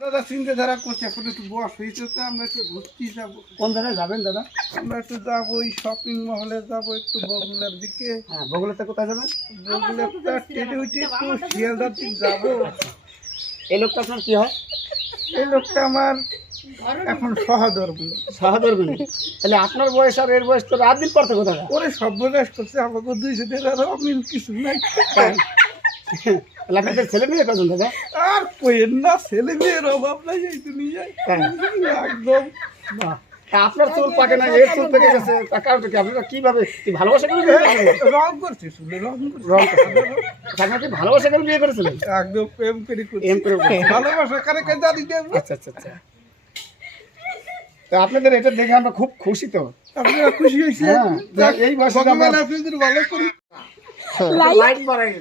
দাদা চিন্তাধারা করছি, এখন একটু বয়স হয়েছে তো আমরা একটু ঘুরতে যাবো। কোন জায়গায় যাবেন দাদা? আমরা একটু যাবো ওই শপিং মহলে যাবো, একটু বগুলার দিকে। হ্যাঁ, বগুড়াতে কোথায় যাবেন? বগুলারটা টেনে উঠে একটু শিয়ালদার দিকে যাবো। এই লোকটা আপনার কি হয়? এই লোকটা আমার এখন সহধর্মী। সহধর্মিনী। তাহলে আপনার বয়স আর এর বয়স তো রাত দিন পার্থক্য থাকা। ওরে সর্বনাশ করছে আমাকে, দুইশো টাকার অমিল কিছু নাই। তাহলে আপনাদের ছেলে মেয়ে কজন দাদা? আর কোয়েন না, ছেলে মেয়ের অভাব নাই এই দুনিয়ায় একদম। বাহ, তা আপনার চুল পাকে না, এর চুল পেকে গেছে, তার কারণটা কি? আপনারা কিভাবে কি ভালোবাসা করে বিয়ে করেছিলেন? রং করছে শুনে, রং রং করছে। আপনারা কি ভালোবাসা করে বিয়ে করেছিলেন? একদম প্রেম করে করছে। এম করে বলছে। ভালোবাসা কারে কে জানি দেবো। আচ্ছা আচ্ছা আচ্ছা। তো আপনাদের এটা দেখে আমরা খুব খুশি তো। আপনারা খুশি হয়েছে? হ্যাঁ, এই বয়সে ভগবান আপনাদের ভালো করি। লাইট বাড়াই